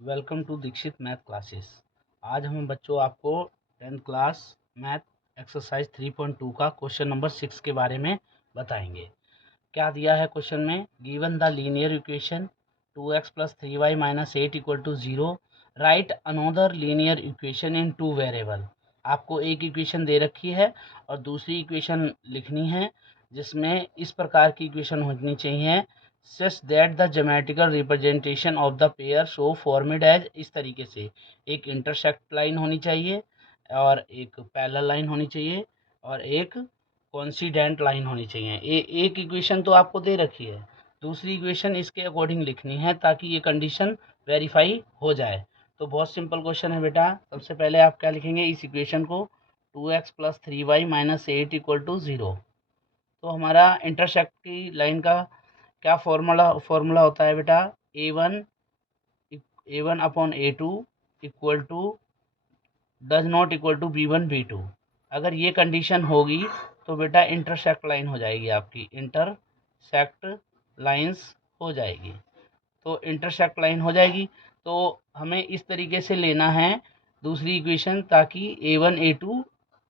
Welcome to Dikshit math classes. आज हम बच्चों आपको 10th क्लास मैथ एक्सरसाइज 3.2 का क्वेश्चन नंबर 6 के बारे में बताएंगे। क्या दिया है क्वेश्चन में? Given the linear equation 2x plus 3y minus 8 equal to 0, right another linear equation in two variable. आपको एक इक्वेशन दे रखी है और दूसरी इक्वेशन लिखनी है, जिसमें इस प्रकार की इक्वेशन होनी चाहिए such that the geometrical representation of the pair so formed as, इस तरीके से एक इंटरसेक्ट लाइन होनी चाहिए और एक पैरेलल लाइन होनी चाहिए और एक कोइंसिडेंट लाइन होनी चाहिए। एक इक्वेशन तो आपको दे रखी है, दूसरी इक्वेशन इसके अकॉर्डिंग लिखनी है ताकि ये कंडीशन वेरीफाई हो जाए। तो बहुत सिंपल क्वेश्चन है बेटा। सबसे पहले आप क्या लिखेंगे इस इक्वेशन को? 2x plus 3y minus 8 equal to 0। तो हमारा इंटरसेक्ट की लाइन का क्या फॉर्मूला होता है बेटा? a1 upon a2 equal to does not equal to b1 b2। अगर ये कंडीशन होगी तो बेटा इंटरसेक्ट लाइन हो जाएगी, आपकी इंटरसेक्ट लाइंस हो जाएगी। तो इंटरसेक्ट लाइन हो जाएगी तो हमें इस तरीके से लेना है दूसरी इक्वेशन, ताकि a1 a2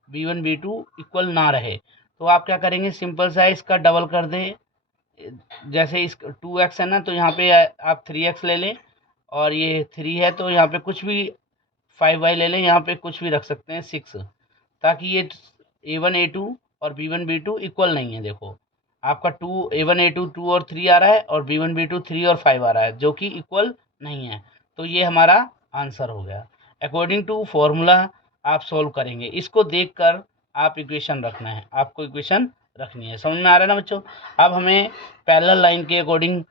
b1 b2 equal ना रहे। तो आप क्या करेंगे? सिंपल सा इसका डबल कर दें। जैसे इस 2x है ना, तो यहाँ पे आप 3x ले लें, और ये 3 है तो यहाँ पे कुछ भी 5y ले लें, यहाँ पे कुछ भी रख सकते हैं 6, ताकि ये a1 a2 और b1 b2 इक्वल नहीं है। देखो आपका a1 a2 2 और 3 आ रहा है और b1 b2 3 और 5 आ रहा है, जो कि इक्वल नहीं है। तो ये हमारा आंसर हो गया। अकॉर्डिंग टू फॉर्मूला आप सोल्व करेंगे, इसको देखकर आप इक्वेशन रखना है, आपको इक्वेशन रखनी है। समझ में आ रहा है ना बच्चों? अब हमें पैरेलल लाइन के अकॉर्डिंग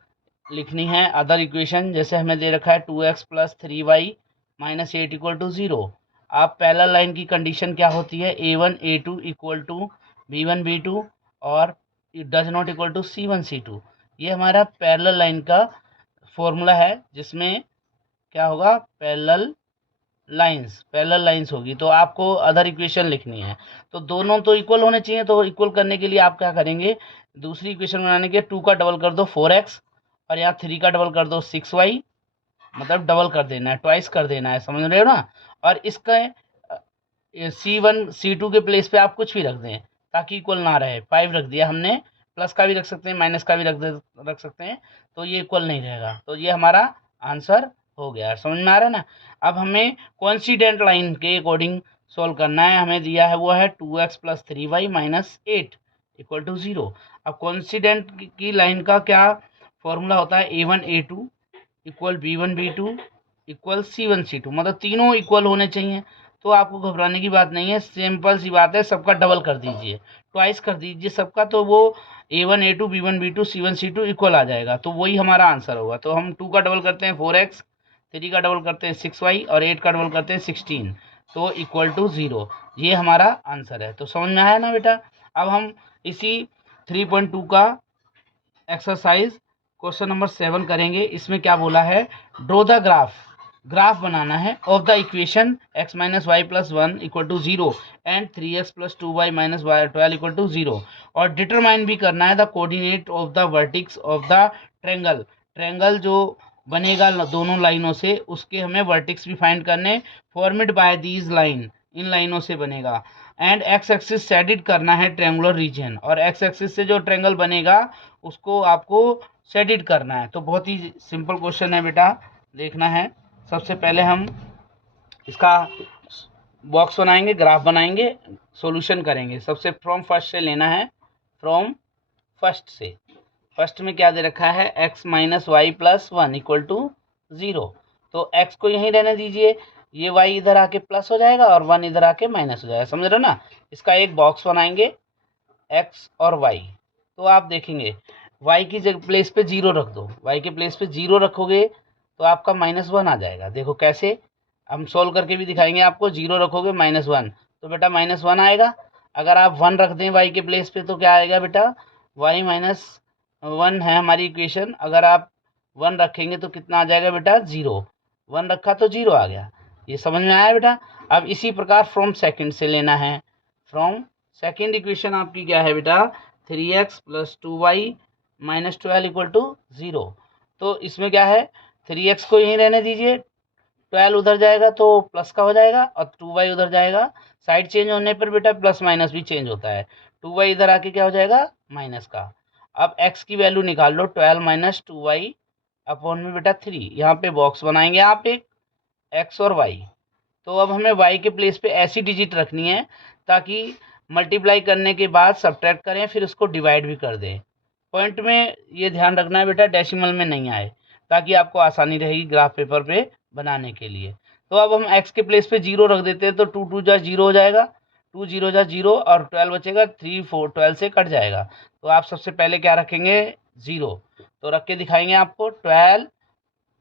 लिखनी है अदर इक्वेशन। जैसे हमें दे रखा है 2x plus 3y minus 8 equal to 0। आप पैरेलल लाइन की कंडीशन क्या होती है? a1 a2 equal to b1 b2 और does not equal to c1 c2। ये हमारा पैरेलल लाइन का फॉर्मूला है, जिसमें क्या होगा? पैरेलल लाइंस होगी। तो आपको अदर इक्वेशन लिखनी है, तो दोनों तो इक्वल होने चाहिए। तो इक्वल करने के लिए आप क्या करेंगे? दूसरी इक्वेशन बनाने के 2 का डबल कर दो 4x, और यहाँ 3 का डबल कर दो 6y, मतलब डबल कर देना है, ट्वाइस कर देना है। समझ रहे हो ना? और इसका C1 C2 के प्लेस पे आप कुछ भी रख दें ताकि इक्वल ना रहे। 5 रख दिया हमने, प्लस का भी रख सकते हैं, माइनस का भी रख सकते हैं, तो ये इक्वल नहीं रहेगा। तो ये हमारा आंसर हो गया। समझ में आ रहा है ना? अब हमें कोइंसिडेंट लाइन के अकॉर्डिंग सोल्व करना है। हमें दिया है वो है 2x plus 3y minus 8 equal to 0। अब कोइंसिडेंट की लाइन का क्या फॉर्मूला होता है? a1 a2 equal b1 b2 equal c1 c2, मतलब तीनों इक्वल होने चाहिए। तो आपको घबराने की बात नहीं है, सिंपल सी बात है, सबका डबल कर दीजिए, ट्वाइस कर दीजिए सबका, तो वो a1 a2 b1 b2 c1 c2 equal आ जाएगा। तो वही हमारा आंसर होगा। तो हम 2 का डबल करते हैं 4x, 3 का डबल करते हैं 6y और 8 का डबल करते हैं 16, तो इक्वल टू 0। ये हमारा आंसर है। तो समझ में आया ना बेटा? अब हम इसी 3.2 का एक्सरसाइज क्वेश्चन नंबर 7 करेंगे। इसमें क्या बोला है? ड्रॉ द ग्राफ बनाना है of the equation x minus y plus 1 equal to 0 and 3x plus 2y minus 12 equal to 0, और डिटरमाइन भी करना है the coordinate of the vertex of the triangle जो बनेगा दोनों लाइनों से, उसके हमें वर्टिक्स भी फाइंड करने। फॉर्मेड बाय दीज लाइन, इन लाइनों से बनेगा। एंड एक्स एक्सिस शेडिड करना है ट्रेंगुलर रीजन, और एक्स एक्सिस से जो ट्रेंगल बनेगा उसको आपको शेडिड करना है। तो बहुत ही सिंपल क्वेश्चन है बेटा, देखना है। सबसे पहले हम इसका बॉक्स बनाएंगे, ग्राफ बनाएंगे, सॉल्यूशन करेंगे। सबसे फ्रॉम फर्स्ट से लेना है, फ्रॉम फर्स्ट से। फर्स्ट में क्या दे रखा है? x minus y plus 1 equal to 0। तो x को यहीं रहने दीजिए, ये y इधर आके प्लस हो जाएगा और 1 इधर आके माइनस हो जाएगा। समझ रहे हो ना? इसका एक बॉक्स बनाएंगे x और y। तो आप देखेंगे y की जगह प्लेस पे 0 रख दो, y के प्लेस पे 0 रखोगे तो आपका -1 आ जाएगा। देखो कैसे, हम सोल्व करके भी दिखाएंगे आपको। 0 रखोगे -1, तो बेटा -1 आएगा। अगर आप 1 रख दें y के प्लेस पे तो क्या आएगा बेटा? y माइनस 1 है हमारी इक्वेशन, अगर आप 1 रखेंगे तो कितना आ जाएगा बेटा? 0। 1 रखा तो 0 आ गया। ये समझ में आया बेटा? अब इसी प्रकार फ्रॉम सेकंड से लेना है। फ्रॉम सेकंड इक्वेशन आपकी क्या है बेटा? 3x plus 2y minus 12 equal to 0। तो इसमें क्या है? 3x को यहीं रहने दीजिए, 12 उधर जाएगा तो प्लस का हो जाएगा और 2y उधर जाएगा। साइड चेंज होने पर बेटा प्लस माइनस भी चेंज होता है। 2y इधर आके क्या हो जाएगा, माइनस का। अब x की वैल्यू निकाल लो, 12 माइनस 2y अपॉन में बेटा 3। यहाँ पे बॉक्स बनाएंगे आप एक, x और y। तो अब हमें y के प्लेस पे ऐसी डिजिट रखनी है ताकि मल्टीप्लाई करने के बाद सब्ट्रैक्ट करें, फिर उसको डिवाइड भी कर दें। पॉइंट में ये ध्यान रखना है बेटा, डेसिमल में नहीं आए, ताकि आपको आसानी रहेगी ग्राफ पेपर पे बनाने के लिए। तो अब हम x के प्लेस पे 0 रख देते हैं, तो 2 2 जा 0 हो जाएगा, 2 0 जा 0 और 12 बचेगा, 3 4 12 से कट जाएगा। तो आप सबसे पहले क्या रखेंगे, 0। तो रख के दिखाएंगे आपको, 12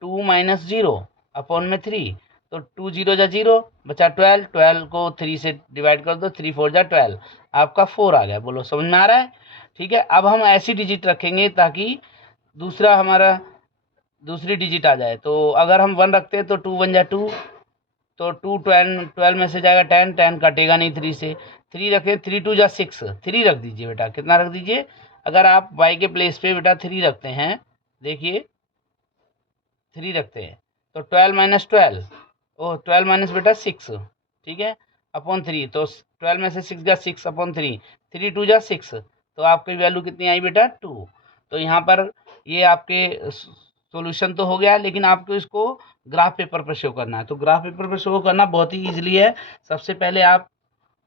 2 माइनस 0 अपॉन में 3। तो 2 0 जा 0 बचा 12, 12 को 3 से डिवाइड कर दो, 3 4 जा 12, आपका 4 आ गया। बोलो समझ में आ रहा है? ठीक है, अब हम ऐसी डिजिट रखेंगे ताकि दूसरा हमारा दूसरी डिजिट आ जाए। तो अगर हम 1 रखते हैं तो 2 1 जा 2, तो 2 12 में से जाएगा 10, 10 कटेगा नहीं 3 से। 3 रखें, 3 2 जा 6, 3 रख दीजिए बेटा। कितना रख दीजिए, अगर आप y के प्लेस पे बेटा 3 रखते हैं, देखिए 3 रखते हैं तो 12 माइनस 12, ओ 12 माइनस बेटा 6, ठीक है, अपॉन 3। तो 12 में से 6 गया 6 अपॉन 3, 3 2 जा 6, तो आपकी वैल्यू कितनी आई बेटा 2। तो यहाँ पर ये आपके सॉल्यूशन तो हो गया, लेकिन आपको इसको ग्राफ पेपर पर शो करना है। तो ग्राफ पेपर पर शो करना बहुत ही ईजिली है। सबसे पहले आप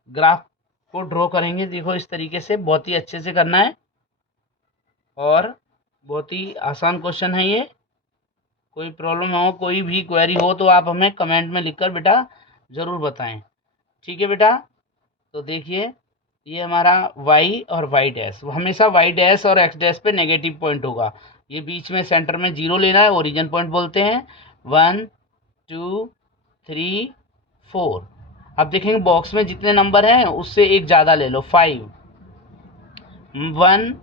ग्राफ को ड्रॉ करेंगे, देखो इस तरीके से, बहुत ही अच्छे से करना है और बहुत ही आसान क्वेश्चन है ये। कोई प्रॉब्लम हो, कोई भी क्वेरी हो तो आप हमें कमेंट में लिखकर बेटा ज़रूर बताएं, ठीक है बेटा। तो देखिए ये हमारा y और y डैश, हमेशा y डैश और x डैश पे नेगेटिव पॉइंट होगा। ये बीच में सेंटर में 0 लेना है, ओरिजिन पॉइंट बोलते हैं। 1 2 3 4। अब देखेंगे बॉक्स में जितने नंबर हैं उससे एक ज़्यादा ले लो, 5। 1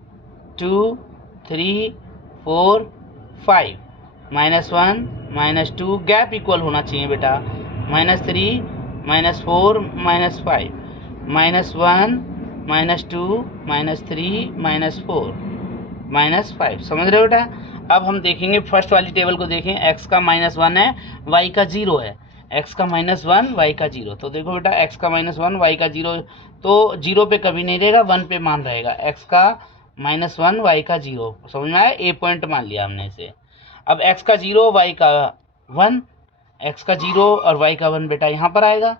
2 3 4 5, -1 -2, गैप इक्वल होना चाहिए बेटा। -3 -4 -5, -1 -2 -3 -4 -5, समझ रहे हो बेटा। अब हम देखेंगे फर्स्ट वाली टेबल को, देखें x का -1 है, y का 0 है। x का -1 y का 0, तो देखो बेटा x का -1 y का 0, तो 0 पे कभी नहीं रहेगा, 1 पे मान रहेगा। x का -1 y का 0, समझ में आया, ए पॉइंट मान लिया हमने इसे। अब x का 0 y का 1, x का 0 और y का 1 बेटा यहाँ पर आएगा।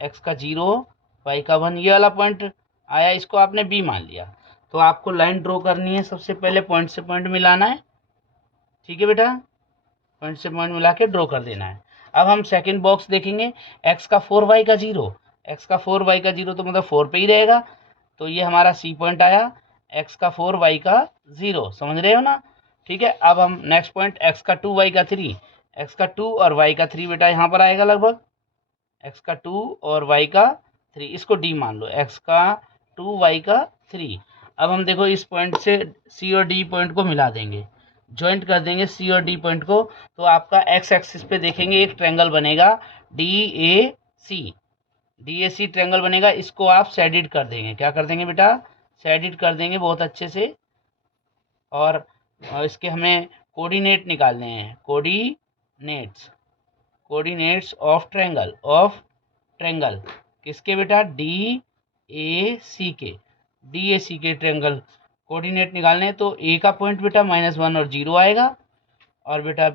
x का 0 y का 1, ये वाला पॉइंट आया, इसको आपने b मान लिया। तो आपको लाइन ड्रॉ करनी है, सबसे पहले पॉइंट से पॉइंट मिलाना है, ठीक है बेटा, पॉइंट से पॉइंट मिला के ड्रॉ कर देना है। अब हम सेकंड बॉक्स देखेंगे, x का 4 y का 0, x का 4 y का 0 तो मतलब 4 पे ही रहेगा, तो ये हमारा सी पॉइंट आया, x का 4 y का 0, समझ रहे हो ना। ठीक है, अब हम नेक्स्ट पॉइंट x का 2 y का 3, x का 2 और y का 3 बेटा यहाँ पर आएगा लगभग, x का 2 और y का 3, इसको d मान लो, x का 2 y का 3। अब हम देखो इस पॉइंट से c और d पॉइंट को मिला देंगे, ज्वाइंट कर देंगे c और d पॉइंट को, तो आपका x एक्सिस पे देखेंगे एक ट्रायंगल बनेगा DAC ट्रायंगल बनेगा। इसको आप शेडिड कर देंगे, क्या कर देंगे बेटा, शेडिड कर देंगे बहुत अच्छे से। और इसके हमें कोऑर्डिनेट निकालने हैं, कोऑर्डिनेट्स ऑफ ट्रायंगल किसके बेटा, DAC के ट्रायंगल कोऑर्डिनेट निकालने। तो a का पॉइंट बेटा -1 और 0 आएगा, और बेटा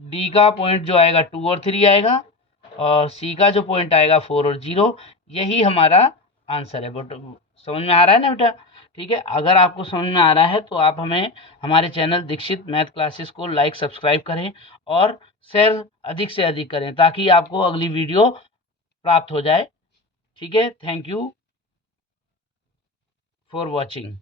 d का पॉइंट जो आएगा 2 और 3 आएगा, और c का जो पॉइंट आएगा 4 और 0। यही हमारा आंसर है। बट समझ में आ रहा है ना बेटा। ठीक है, अगर आपको समझ में आ रहा है तो आप हमें हमारे चैनल दीक्षित मैथ क्लासेस को लाइक सब्सक्राइब करें और शेयर अधिक से अधिक करें, ताकि आपको अगली वीडियो प्राप्त हो जाए। ठीक है, थैंक यू फॉर वॉचिंग।